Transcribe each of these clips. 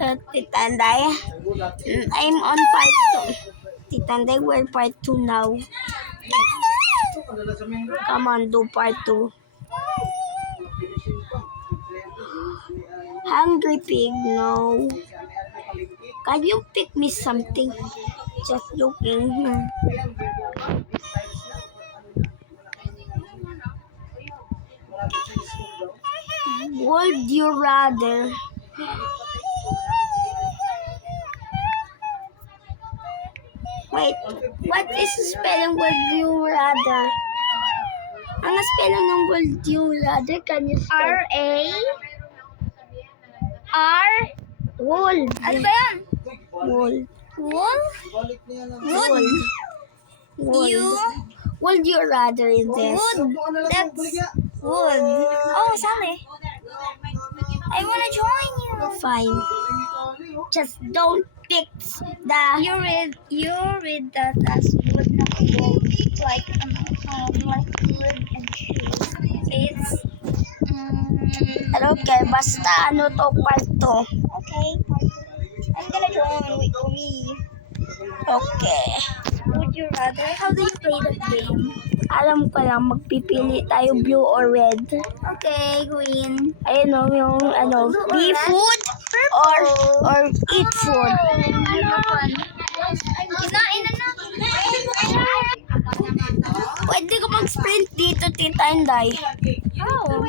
Titanday, I'm on part 2. Titanday, we're part 2 now. Come on, do part 2. Hungry pig, no. Can you pick me something? Just looking. Would you rather? Wait, what is the spelling would you rather? Ang spelling ng would you rather, can you spell? R. Would. Ano ba yan? Would. Wool? Would. Would you rather in this? Wood. That's wood. Oh, Sally. I wanna join you. Fine. Just don't pick the... You read that as would not go like wood and shoes. It's I don't care. Basta ano to, part 2. okay. I'm gonna join with me. Okay. Would you rather? How do you play that game? Alam ko lang, magpipili tayo blue or red. Okay, green. Ayun o, yung ano, be food or eat food. Kinain na na. Pwede ka mag-sprint dito, Tita Inday. Oh.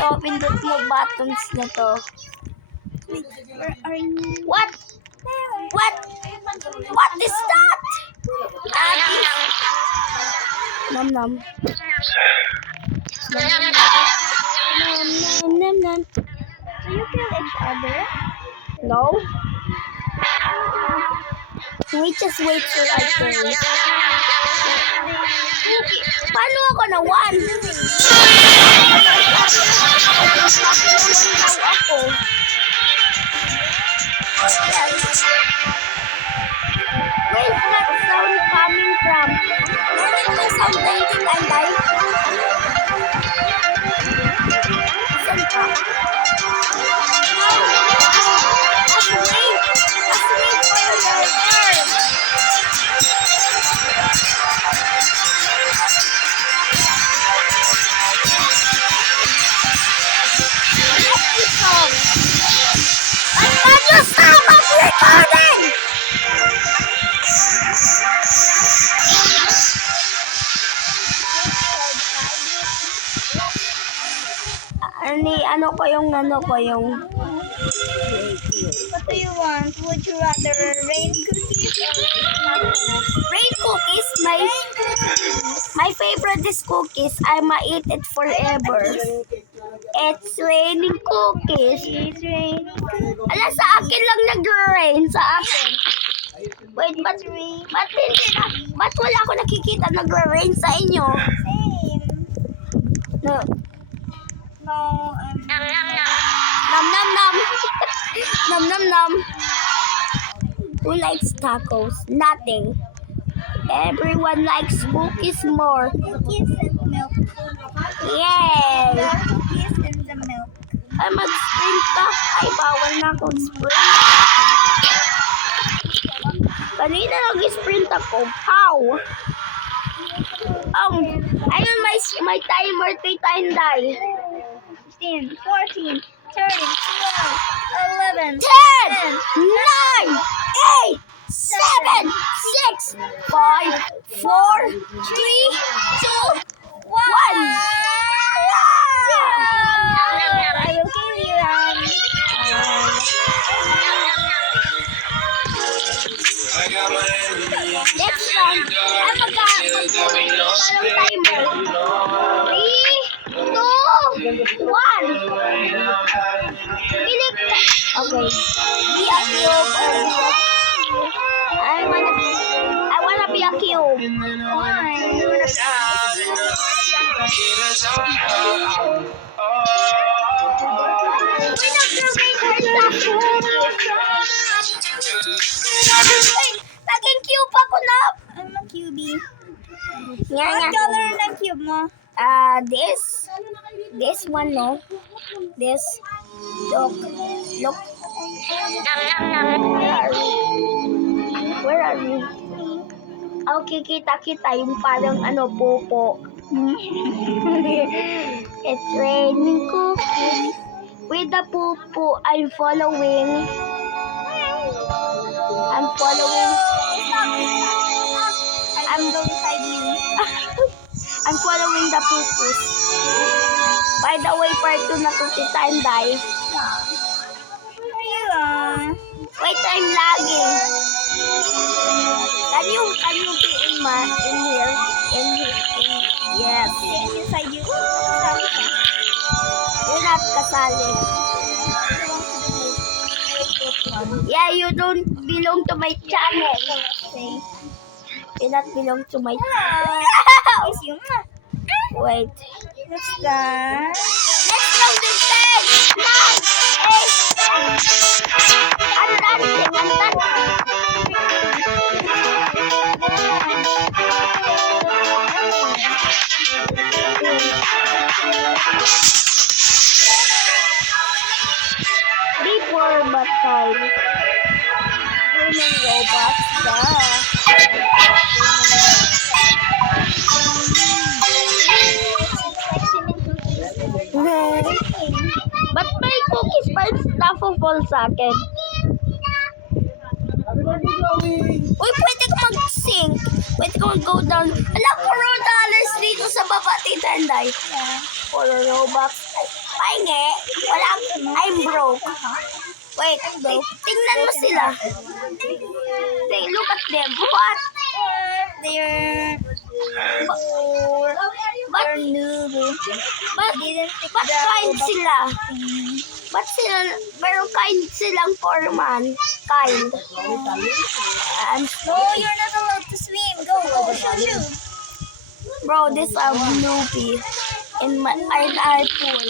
To, pindot mo buttons na to. Where are you? What? What? What is that? Nom nom. Nom nom. Do you kill each other? No? We just wait for our turn. Paano ako na 1? Ako. Where's that sound coming from? Where's the sound coming from, Anday? Saan ka? Asleep for your turn. Can you stop us recording? Ano ko yung What do you want? Would you rather rain cookies or tacos? rain cookies? My favorite is cookies. I might eat it forever. It's raining cookies. It's raining cookies. Ala, sa akin lang nag-rain. Sa akin. Wait, ba't wala ako nakikita nag-rain sa inyo? Same. No. No, Nom nom nom. Nom nom nom. Who likes tacos? Nothing. Everyone likes cookies more. cookies and milk. Yay! The cookies and the milk. Ay, mag-sprint ka. Ay, bawal na akong sprint. Kanina nag-sprint ako. How? Ayun, may timer, Tita Inday. 15, 14, 13, 12, 11, 10, 9, 8, 7, 6, 5, 4, 3, 2, 1. I will kill you. Next round. Ay, timer. 3, 2, 1. Pilit. Okay. Be a cube or be a... I wanna be a cube. Naging cube ako na. I'm a QB. Nga, What nga. color na cube mo? This one, no? This. Look. Where are you? Okay, kita yung parang popo. It's raining cookies. With the popo, I'm following. I'm going beside you. I'm following the pupus. By the way, part 2 na to si Tanday. Where you are? Wait, I'm lagging. Can you be in here? Yes. Inside you. You're not kasali. Yeah, you don't belong to my channel. You not belong to my channel. It's you. Wait. What's that? Let's go to 10, 9, 8. I'm dancing. Before but time. Women robots Ba't may cookies pa napo-fall sa akin? Uy, pwede ka mag-sink. Pwede ka mag-go down. Ala, $4 dito sa baba, Tita Anday. $4 Robux. Pahingi. Wala, I'm broke. Wait, tingnan mo sila. Look at them. What? They're noob. Ba't kind sila? Ba't sila, pero kind silang foreman. Kind. No, you're not allowed to swim. Go, shoo. Bro, this a newbie in our pool.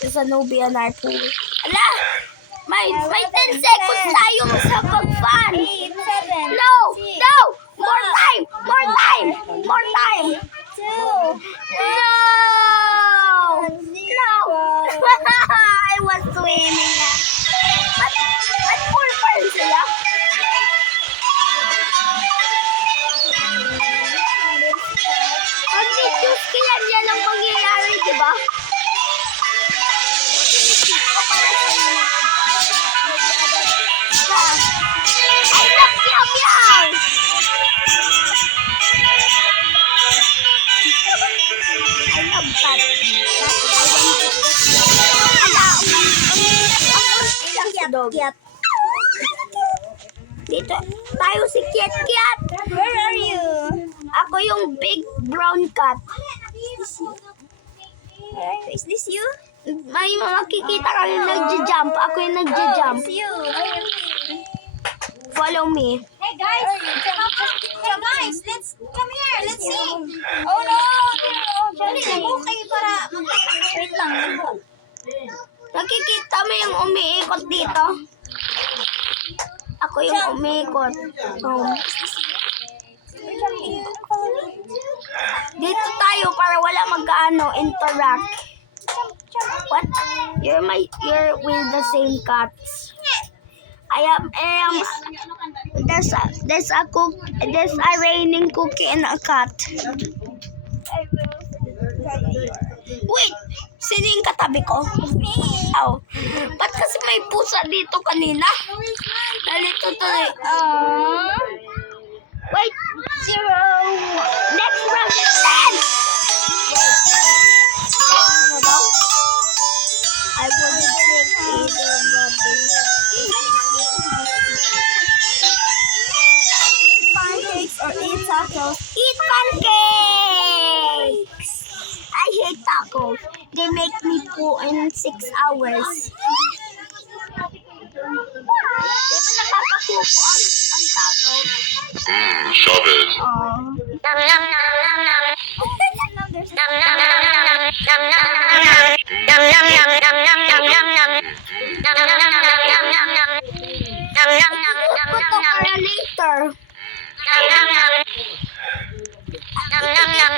This a newbie in our pool. Ala! May 10 seconds tayo sa pag-fun. 8, 7. No! No! More time! More time! More time! 2. No! No! I was swimming. Ba't full fun sila? Pag ni-choose kaya yan ang mangyayari, di ba? I love meow meow! I love cat. Kiat. Dito tayo si Kiat Kiat. Where are you? Ako yung big brown cat. Is this you? May makikita ka yung nagja-jump. Ako yung nagja-jump. It's you. Follow me. Hey guys, so guys, let's come here. Let's sing. Oh no! Okay, para wait lang. Nakikita mo yung umiikot dito? Ako yung umiikot. Dito tayo para wala interact. What? You're with the same cats. I am there's a raining cookie and a cat. Wait, sino yung katabi ko? Oh. Ba't kasi may pusa dito kanina? Nalito to eh. Wait, 0. Next round is 10. Ano daw? I wouldn't take either Pancakes or eat tacos? Eat pancakes! I hate tacos. They make me poo in 6 hours. Diba nakakapupo ang tacos? Chavez. Put to para later.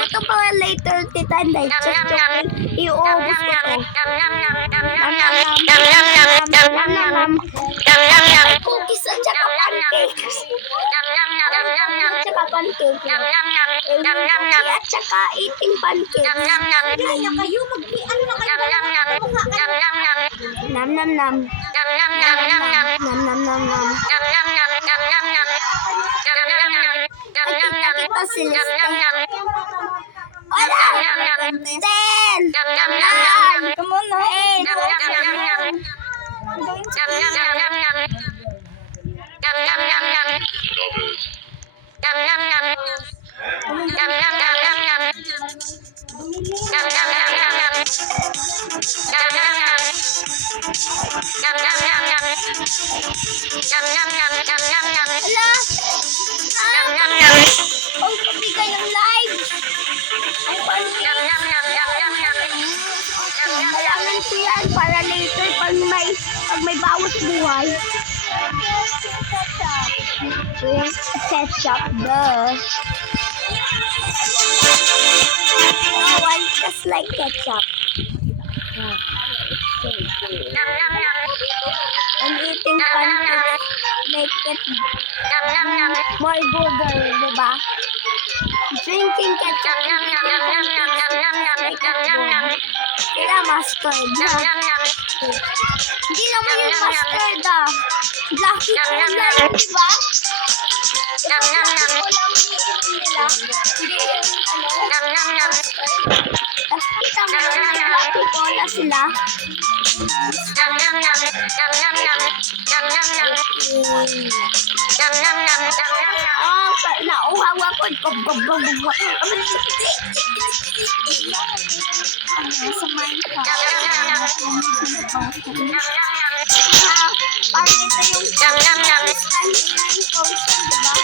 Ito para later, Tita Anday. Just joking. Iuubos ko to. Cookies at saka pancakes. At saka pancakes. At saka eating pancakes. Kaya kayo, mag-ano na kayo. Nam nam nam. Nam nam nam nam. Nakita si Lester. Wala! 10! 9! Come on, 8! Hala! Ang kabigay ng live! Ang pancakes! Kailangan ko yan para later pag may bawas buhay. Ketchup, duh. No one just like ketchup. And eating pancakes make it more gooder, diba? Drinking ketchup and eating pancakes make it good. Kaya mustard na. Hindi naman yung mustard ah. Blacky cola yun, diba? Cola ang iniinom nila. Hindi yung mustard. Tapos kita mo yung blacky cola sila. Nauhaw ako. Sa Minecraft. Parang ito yung instant potion, diba?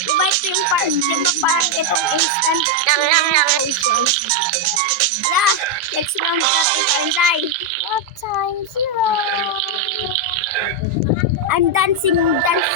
Diba ito yung parang itong instant potion? Wala, next round natin ang die. What time? 0. I'm dancing, dance.